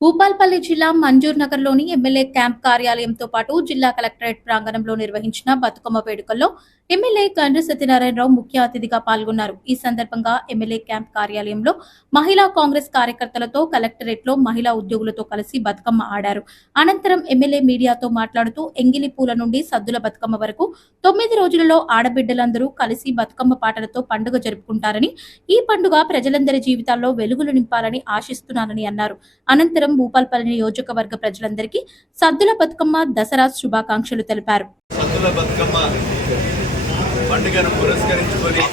భూపాల్పల్లి జిల్లా మంజూర్ నగర్లోని MLA camp కార్యాలయంతో పాటు జిల్లా కలెక్టరేట్ ప్రాంగణంలో నిర్వహించిన బతుకమ్మ వేడుకల్లో ఎమ్మెల్యే కండ్రి సత్యనారాయణరావు ముఖ్య అతిథిగా పాల్గొన్నారు. ఈ సందర్భంగా ఎమ్మెల్యే క్యాంప్ కార్యాలయంలో మహిళా కాంగ్రెస్ కార్యకర్తలతో కలెక్టరేట్లో మహిళా ఉద్యోగులతో కలిసి బతుకమ్మ ఆడారు. అనంతరం ఎమ్మెల్యే మీడియాతో మాట్లాడుతూ ఎంగిలి పూల నుండి సద్దుల బతుకమ్మ వరకు తొమ్మిది రోజులలో ఆడబిడ్డలందరూ కలిసి బతుకమ్మ పాటలతో పండుగ జరుపుకుంటారని ఈ పండుగ ప్రజలందరి జీవితాల్లో వెలుగులు నింపాలని ఆశిస్తున్నానని అన్నారు. అనంతరం భూపాల్పల్లి నియోజకవర్గ ప్రజలందరికీ సద్దుల బతుకమ్మ దసరా శుభాకాంక్షలు తెలిపారు. సద్దుల బతుకమ్మ పండుగను పురస్కరించుకొని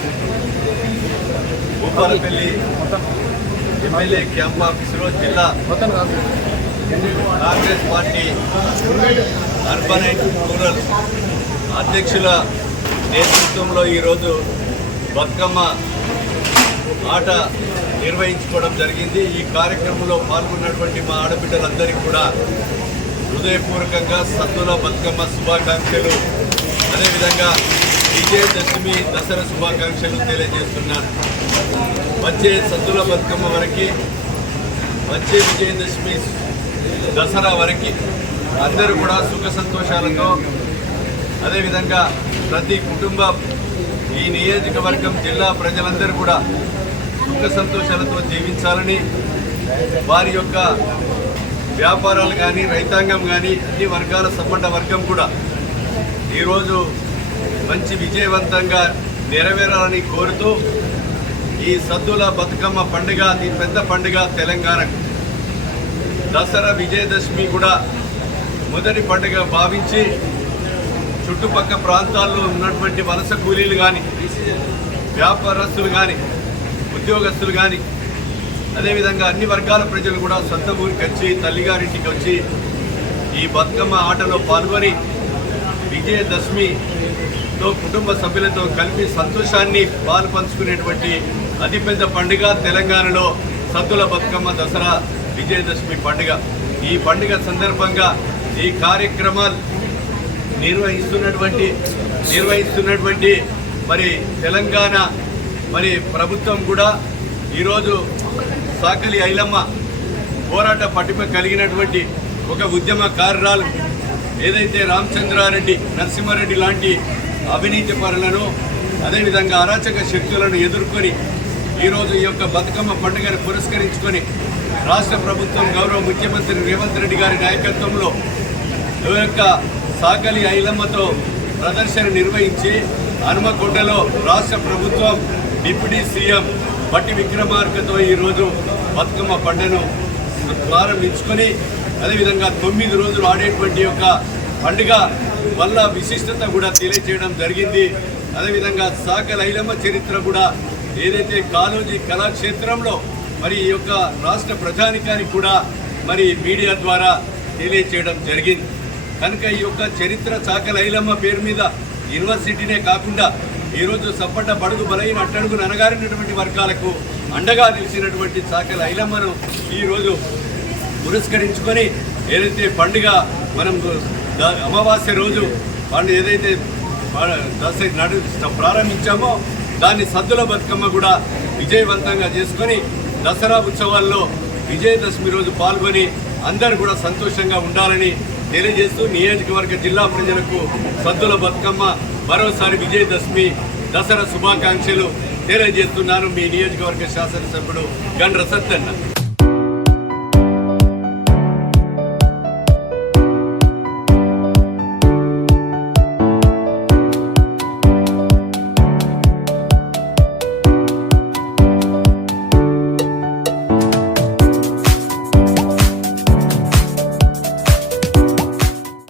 భూపాలపల్లి ఎమ్మెల్యే క్యాంప్ ఆఫీసులో జిల్లా Congress party urban and rural అధ్యక్షుల నేతృత్వంలో ఈరోజు బతుకమ్మ ఆట నిర్వహించుకోవడం జరిగింది. ఈ కార్యక్రమంలో పాల్గొన్నటువంటి మా ఆడబిడ్డలందరికీ కూడా హృదయపూర్వకంగా సద్దుల బతుకమ్మ శుభాకాంక్షలు. అదేవిధంగా విజయదశమి దసరా శుభాకాంక్షలు తెలియజేస్తున్నాను వచ్చే సద్దుల బతుకమ్మ వరకు వచ్చే విజయదశమి దసరా వరకు అందరూ కూడా సుఖ సంతోషాలతో అదేవిధంగా ప్రతి కుటుంబం ఈ నియోజకవర్గం జిల్లా ప్రజలందరూ కూడా సుఖ సంతోషాలతో జీవించాలని వారి యొక్క వ్యాపారాలు కానీ రైతాంగం కానీ అన్ని వర్గాల సంబంధ వర్గం కూడా ఈరోజు మంచి విజయవంతంగా నెరవేరాలని కోరుతూ ఈ సద్దుల బతుకమ్మ పండుగ అతి పెద్ద పండుగ తెలంగాణకు దసరా విజయదశమి కూడా మొదటి పండుగ భావించి చుట్టుపక్క ప్రాంతాల్లో ఉన్నటువంటి వలస కూలీలు కానీ వ్యాపారస్తులు కానీ ఉద్యోగస్తులు కానీ అదేవిధంగా అన్ని వర్గాల ప్రజలు కూడా సొంత ఊరికి వచ్చి తల్లిగారింటికి వచ్చి ఈ బతుకమ్మ ఆటలో పాల్గొని విజయదశమిలో కుటుంబ సభ్యులతో కలిపి సంతోషాన్ని పాలు పంచుకునేటువంటి అతిపెద్ద పండుగ తెలంగాణలో సద్దుల బతుకమ్మ దసరా విజయదశమి పండుగ. ఈ పండుగ సందర్భంగా ఈ కార్యక్రమాలు నిర్వహిస్తున్నటువంటి నిర్వహిస్తున్నటువంటి మరి తెలంగాణ మరి ప్రభుత్వం కూడా ఈరోజు సాకలి ఐలమ్మ పోరాట పటిమ కలిగినటువంటి ఒక ఉద్యమకారురాలు ఏదైతే రామచంద్రారెడ్డి నరసింహారెడ్డి లాంటి అవినీతి పరులను అదేవిధంగా అరాచక శక్తులను ఎదుర్కొని ఈరోజు ఈ యొక్క బతుకమ్మ పండుగను పురస్కరించుకొని రాష్ట్ర ప్రభుత్వం గౌరవ ముఖ్యమంత్రి రేవంత్ రెడ్డి గారి నాయకత్వంలో ఈ యొక్క సాకలి ఐలమ్మతో ప్రదర్శన నిర్వహించి హనుమకొండలో రాష్ట్ర ప్రభుత్వం డిప్యూటీ సీఎం బట్టి విక్రమార్కతో ఈరోజు బతుకమ్మ పండుగను ప్రారంభించుకొని అదేవిధంగా తొమ్మిది రోజులు ఆడేటువంటి యొక్క పండుగ వల్ల విశిష్టత కూడా తెలియజేయడం జరిగింది. అదేవిధంగా సాక లైలమ్మ చరిత్ర కూడా ఏదైతే కాలోజీ కళాక్షేత్రంలో మరి ఈ యొక్క రాష్ట్ర ప్రజానికానికి కూడా మరి మీడియా ద్వారా తెలియజేయడం జరిగింది. కనుక ఈ యొక్క చరిత్ర చాక లైలమ్మ పేరు మీద యూనివర్సిటీనే కాకుండా ఈరోజు సప్పట బడుగు బలైన అట్టడుగు ననగారినటువంటి వర్గాలకు అండగా నిలిచినటువంటి చాక ఐలమ్మను ఈరోజు పురస్కరించుకొని ఏదైతే పండుగ మనం అమావాస్య రోజు పండుగ ఏదైతే ప- దశ నడు ప్రారంభించామో దాన్ని సద్దుల బతుకమ్మ కూడా విజయవంతంగా చేసుకొని దసరా ఉత్సవాల్లో విజయదశమి రోజు పాల్గొని అందరూ కూడా సంతోషంగా ఉండాలని తెలియజేస్తూ నియోజకవర్గ జిల్లా ప్రజలకు సద్దుల బతుకమ్మ మరోసారి విజయదశమి దసరా శుభాకాంక్షలు తెలియజేస్తున్నాను మీ నియోజకవర్గ శాసనసభ్యుడు గండ్ర సత్తన్న